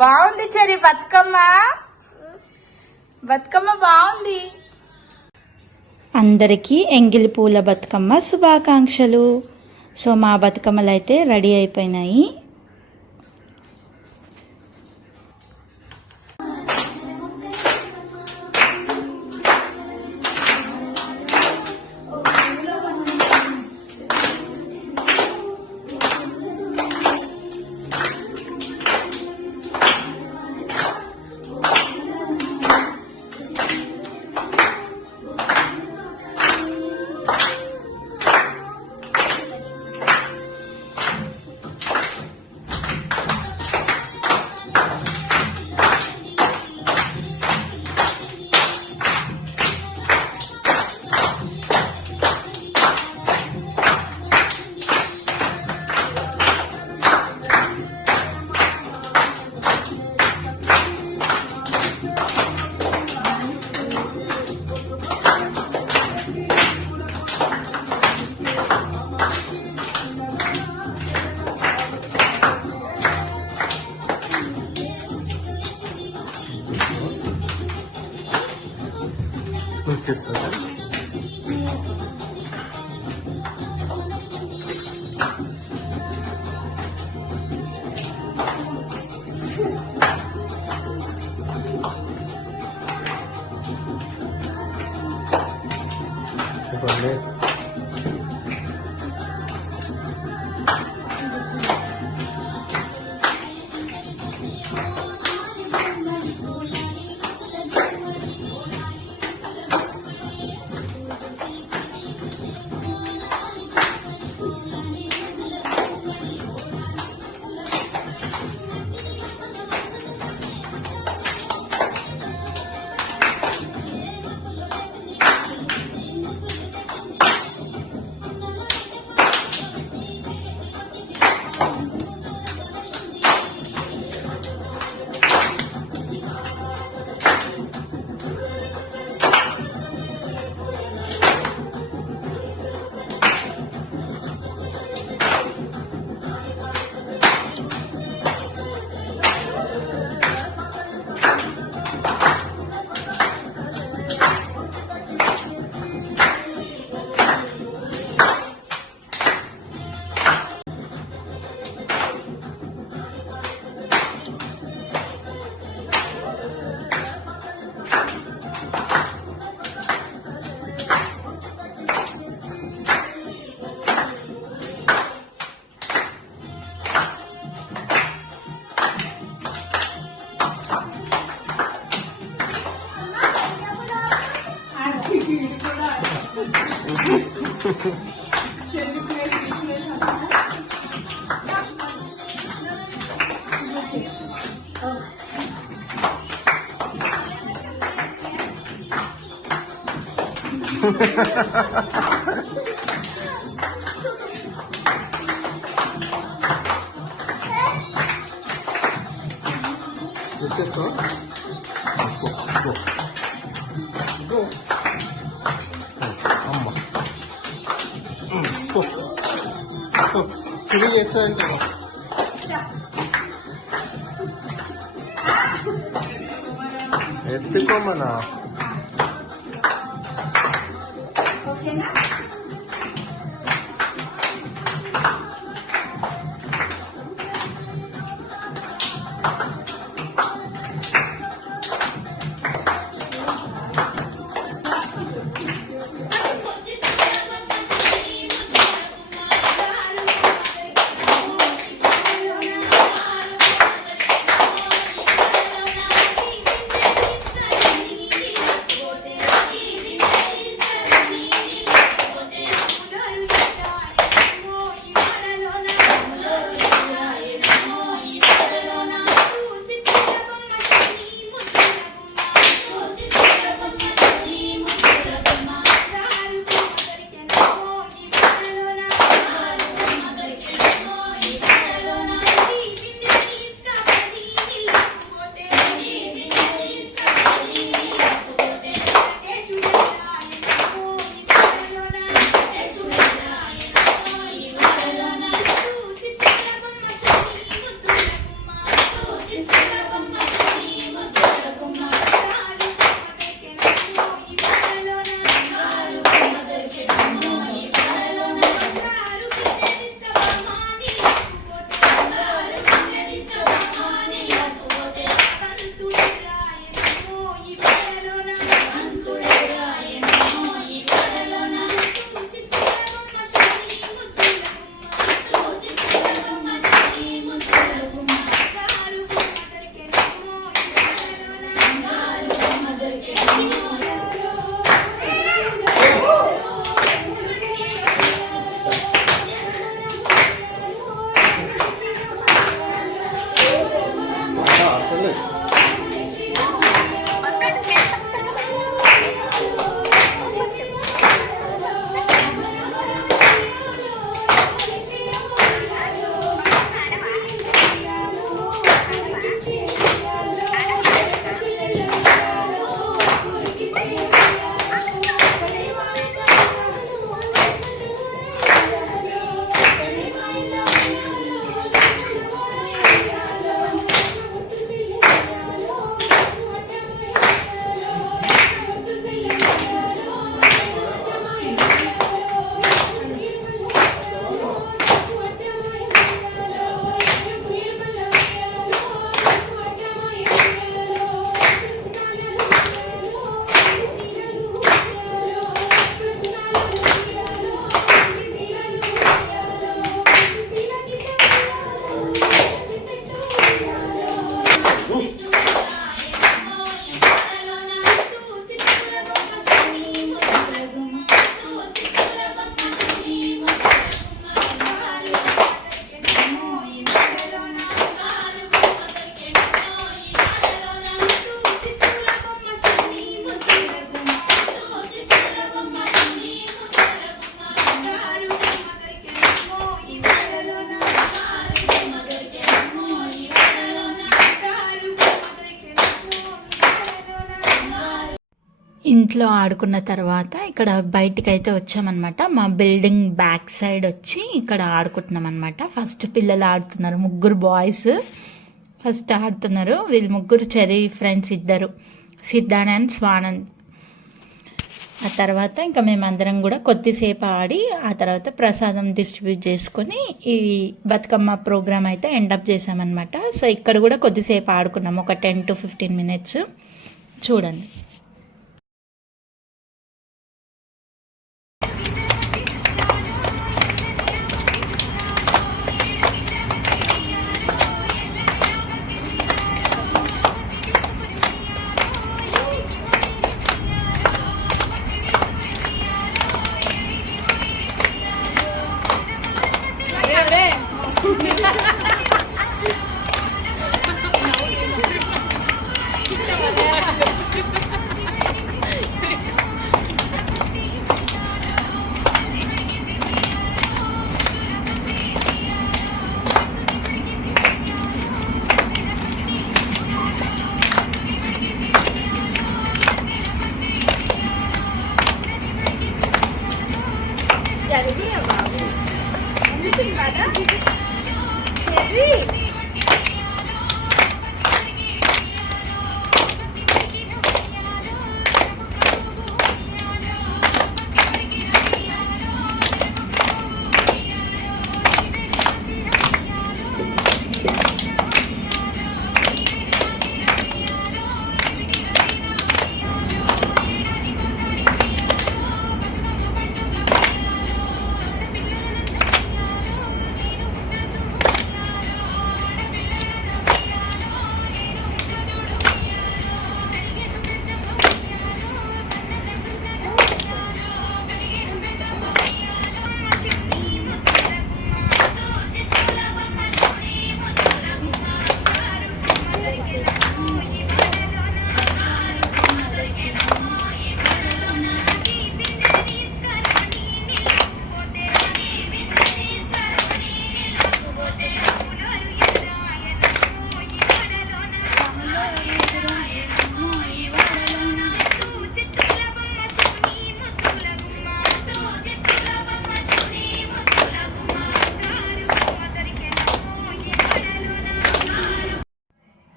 బాగుంది చెరి బతుకమ్మ బతుకమ్మ బాగుంది. అందరికీ ఎంగిలి పూల బతుకమ్మ శుభాకాంక్షలు. సో మా బతుకమ్మలు అయితే రెడీ అయిపోయినాయి. వచ్చేస్తా అమ్మ ఇది చేస్తాదంట ఎత్తుకోమనా ఇంట్లో ఆడుకున్న తర్వాత ఇక్కడ బయటికి అయితే వచ్చామన్నమాట. మా బిల్డింగ్ బ్యాక్ సైడ్ వచ్చి ఇక్కడ ఆడుకుంటున్నాం అనమాట. ఫస్ట్ పిల్లలు ఆడుతున్నారు, ముగ్గురు బాయ్స్ ఫస్ట్ ఆడుతున్నారు. వీళ్ళు ముగ్గురు చెరీ ఫ్రెండ్స్, ఇద్దరు సిద్ధానంద్ అండ్ స్వానంద్. ఆ తర్వాత ఇంకా మేమందరం కూడా కొద్దిసేపు ఆడి ఆ తర్వాత ప్రసాదం డిస్ట్రిబ్యూట్ చేసుకొని ఈ బతుకమ్మ ప్రోగ్రామ్ అయితే ఎండప్ చేసామన్నమాట. సో ఇక్కడ కూడా కొద్దిసేపు ఆడుకున్నాం, ఒక 10 to 15 minutes. చూడండి.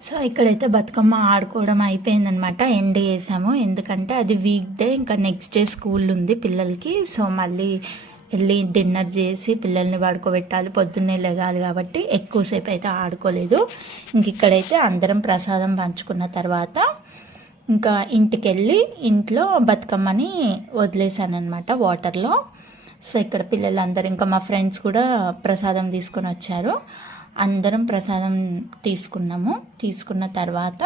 సో ఇక్కడైతే బతుకమ్మ ఆడుకోవడం అయిపోయిందనమాట. ఎండ్ చేసాము, ఎందుకంటే అది వీక్ డే, ఇంకా నెక్స్ట్ డే స్కూల్ ఉంది పిల్లలకి. సో మళ్ళీ వెళ్ళి డిన్నర్ చేసి పిల్లల్ని పడుకోబెట్టాలి, పొద్దున్నే లెగాలి కాబట్టి ఎక్కువసేపు అయితే ఆడుకోలేదు. ఇంక ఇక్కడైతే అందరం ప్రసాదం పంచుకున్న తర్వాత ఇంకా ఇంటికి వెళ్ళి ఇంట్లో బతుకమ్మని వదిలేసాను అనమాట వాటర్లో. సో ఇక్కడ పిల్లలందరూ, ఇంకా మా ఫ్రెండ్స్ కూడా ప్రసాదం తీసుకొని వచ్చారు. అందరం ప్రసాదం తీసుకున్న తర్వాత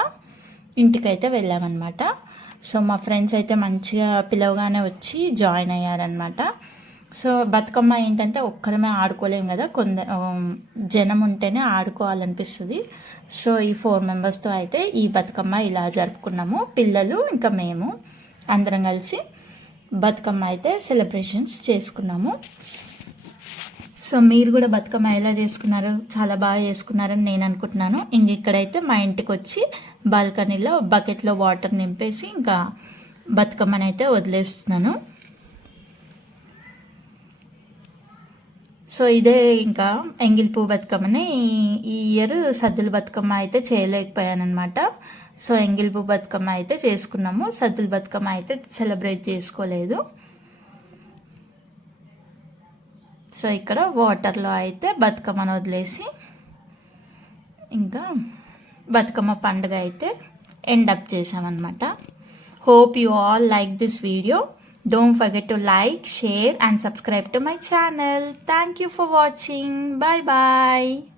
ఇంటికైతే వెళ్ళామన్నమాట. సో మా ఫ్రెండ్స్ అయితే మంచిగా పిలవగానే వచ్చి జాయిన్ అయ్యారనమాట. సో బతుకమ్మ ఏంటంటే ఒక్కరమే ఆడుకోలేము కదా, జనం ఉంటేనే ఆడుకోవాలనిపిస్తుంది. సో ఈ 4 మెంబర్స్తో అయితే ఈ బతుకమ్మ ఇలా జరుపుకున్నాము. పిల్లలు ఇంకా మేము అందరం కలిసి బతుకమ్మ అయితే సెలబ్రేషన్స్ చేసుకున్నాము. సో మీరు కూడా బతుకమ్మ ఎలా చేసుకున్నారు? చాలా బాగా చేసుకున్నారని నేను అనుకుంటున్నాను. ఇంక ఇక్కడైతే మా ఇంటికి వచ్చి బాల్కనీలో బకెట్లో వాటర్ నింపేసి ఇంకా బతుకమ్మని అయితే వదిలేస్తున్నాను. సో ఇదే ఇంకా ఎంగిల్ పువ్వు బతుకమ్మని ఈ ఇయర్ సద్దుల బతుకమ్మ అయితే చేయలేకపోయానమాట. సో ఎంగిల్ పువ్వు బతుకమ్మ అయితే చేసుకున్నాము, సద్దుల బతుకమ్మ అయితే సెలబ్రేట్ చేసుకోలేదు. సో ఇక్కడ వాటర్లో అయితే బతుకమ్మను వదిలేసి ఇంకా బతుకమ్మ పండుగ అయితే ఎండప్ చేసామన్నమాట. Hope you all like this video. Don't forget to like, share and subscribe to my channel. Thank you for watching. Bye bye.